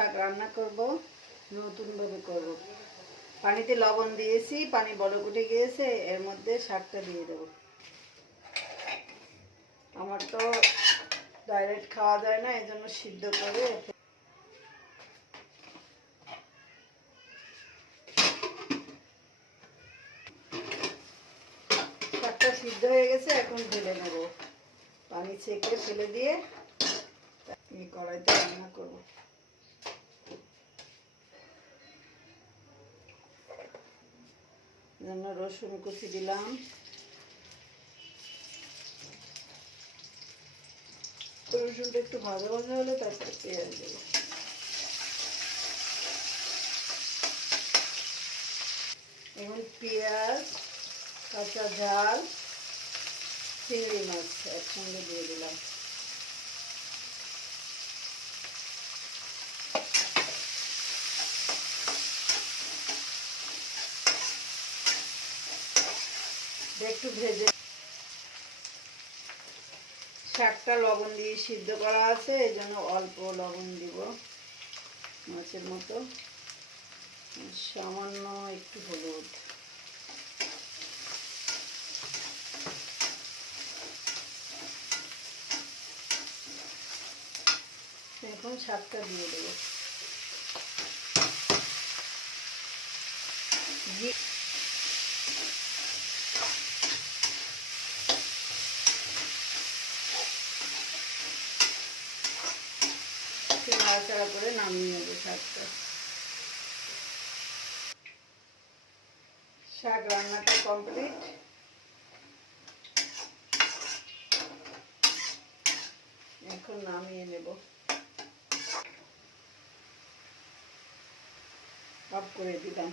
শাক রান্না করব, নতুনভাবে করব। পানিতে লবণ দিয়েছি, পানি বলক উঠে গিয়েছে, এর মধ্যে শাকটা দিয়ে দেব। আমার তো ডাইরেক্ট খাওয়া যায় না, এই জন্য সিদ্ধ করে শাকটা সিদ্ধ হয়ে গেছে। এখন ঢেলে নেব, পানি ছেঁকে ফেলে দিয়ে এই কড়াইতে রান্না করব। জন্য রসুন কুচি দিলাম, রসুনটা একটু ভাজা ভাজা হলে তারপরে পেঁয়াজ দেবো। এখন পেঁয়াজ, কাঁচা ঝাল, চিংড়ি মাছ একসঙ্গে দিয়ে দিলাম। একটু ভেজে, শাকটা লবণ দিয়ে সিদ্ধ করা আছে, এই জন্য অল্প লবণ দিব, মাছের মতো। সামান্য একটু হলুদ, এখন শাকটা দিয়ে দেবো। নাড়াচাড়া করে নামিয়ে নেবো শাকটা। শাক রান্নাটা কমপ্লিট। এখন নামিয়ে নেব, অফ করে দিলাম।